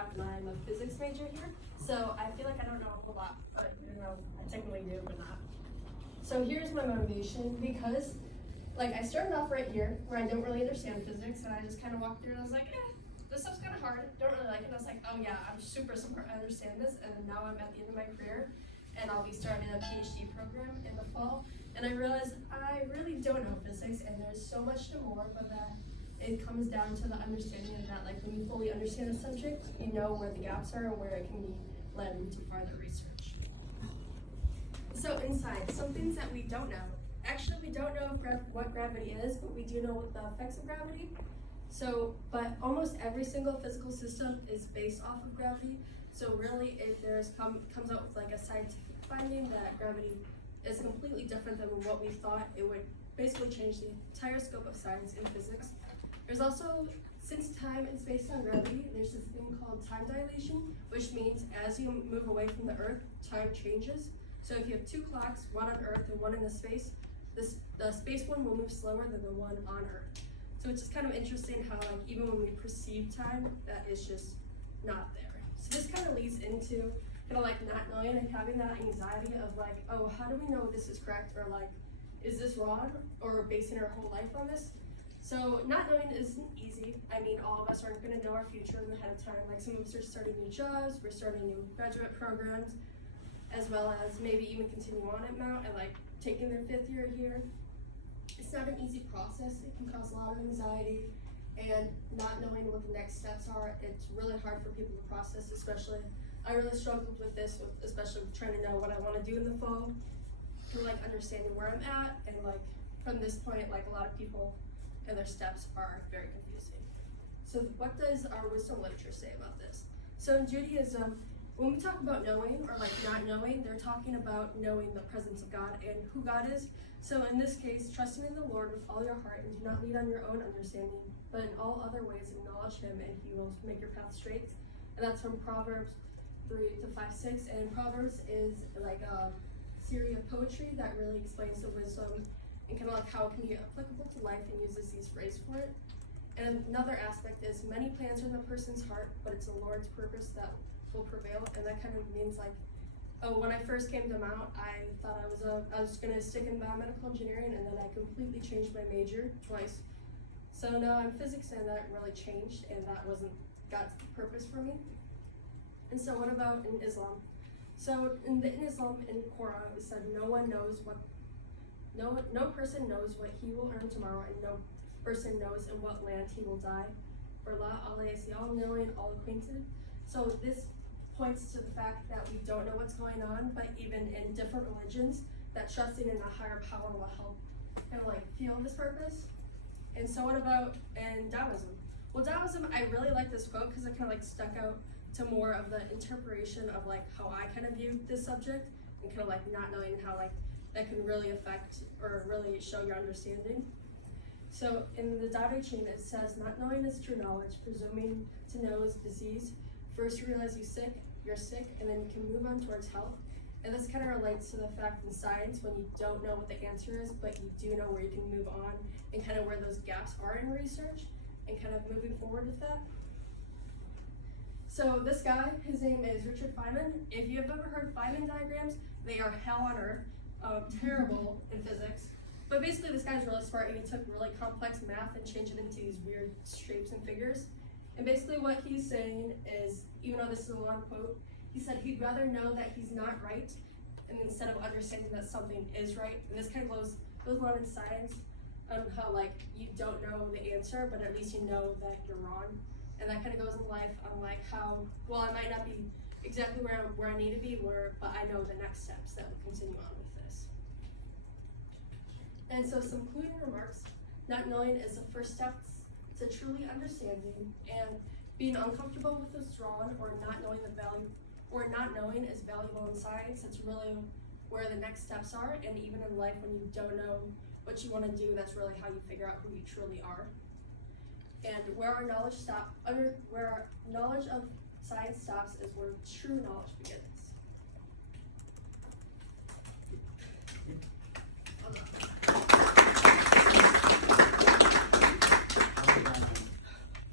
Scott, and I'm a physics major here. So I feel like I don't know a whole lot, but I technically do, but not. So here's my motivation because, like, I started off right here where I don't really understand physics, and I just kind of walked through and I was like, this stuff's kind of hard. Don't really like it. And I was like, oh yeah, I'm super smart. I understand this. And now I'm at the end of my career, and I'll be starting a PhD program in the fall. And I realized I really don't know physics, and there's so much more, but that it comes down to the understanding of that, like when you fully understand a subject, you know where the gaps are and where it can be led into farther research. So in science, some things that we don't know. Actually, we don't know what gravity is, but we do know what the effects of gravity. So, but almost every single physical system is based off of gravity. So really, if comes out with like a scientific finding that gravity is completely different than what we thought, it would basically change the entire scope of science in physics. There's also, since time is based on gravity, there's this thing called time dilation, which means as you move away from the Earth, time changes. So if you have two clocks, one on Earth and one in the space, the space one will move slower than the one on Earth. So it's just kind of interesting how, like, even when we perceive time, that is just not there. So this kind of leads into kind of like not knowing and having that anxiety of like, oh, how do we know this is correct, or like, is this wrong, or basing our whole life on this? So not knowing isn't easy. I mean, all of us aren't going to know our future ahead of time. Like, some of us are starting new jobs, we're starting new graduate programs, as well as maybe even continue on at Mount and like taking their 5th year here. It's not an easy process. It can cause a lot of anxiety, and not knowing what the next steps are, it's really hard for people to process, especially. I really struggled with this, especially trying to know what I want to do in the fall, and like understanding where I'm at, and like from this point, like a lot of people and their steps are very confusing. So what does our wisdom literature say about this? So in Judaism, when we talk about knowing or like not knowing, they're talking about knowing the presence of God and who God is. So in this case, trusting in the Lord with all your heart, and do not lean on your own understanding, but in all other ways acknowledge Him, and He will make your path straight. And that's from Proverbs 3-5-6. And Proverbs is like a series of poetry that really explains the wisdom and kind of like how it can be applicable to life, and uses these phrases for it. And another aspect is many plans are in the person's heart, but it's the Lord's purpose that will prevail. And that kind of means like, oh, when I first came to Mount, I thought I was going to stick in biomedical engineering, and then I completely changed my major twice. So now I'm physics, and that really changed, and that wasn't God's purpose for me. And so what about in Islam? So in Islam, in Quran, it said no person knows what he will earn tomorrow, and no person knows in what land he will die. For Allah is the all-knowing, all-acquainted. So this points to the fact that we don't know what's going on, but even in different religions, that trusting in a higher power will help kind of like feel this purpose. And so what about in Taoism? Well, Taoism, I really like this quote because it kind of like stuck out to more of the interpretation of like how I kind of view this subject, and kind of like not knowing how like that can really affect or really show your understanding. So in the Tao Te Ching, it says, not knowing is true knowledge, presuming to know is disease. First you realize you're sick, and then you can move on towards health. And this kind of relates to the fact in science, when you don't know what the answer is, but you do know where you can move on, and kind of where those gaps are in research, and kind of moving forward with that. So this guy, his name is Richard Feynman. If you've ever heard of Feynman diagrams, they are hell on earth, terrible in physics. But basically this guy's really smart, and he took really complex math and changed it into these weird shapes and figures. And basically what he's saying is, even though this is a long quote, he said he'd rather know that he's not right, and instead of understanding that something is right. And this kind of goes along in science on how like you don't know the answer, but at least you know that you're wrong. And that kind of goes in life on like how, well, I might not be exactly where I need to be, but I know the next steps that will continue on with this. And so some concluding remarks. Not knowing is the first step to truly understanding, and being uncomfortable with what's wrong, or not knowing the value, or not knowing is valuable in science. It's really where the next steps are, and even in life when you don't know what you want to do, that's really how you figure out who you truly are. And where our knowledge of science stops is where true knowledge begins.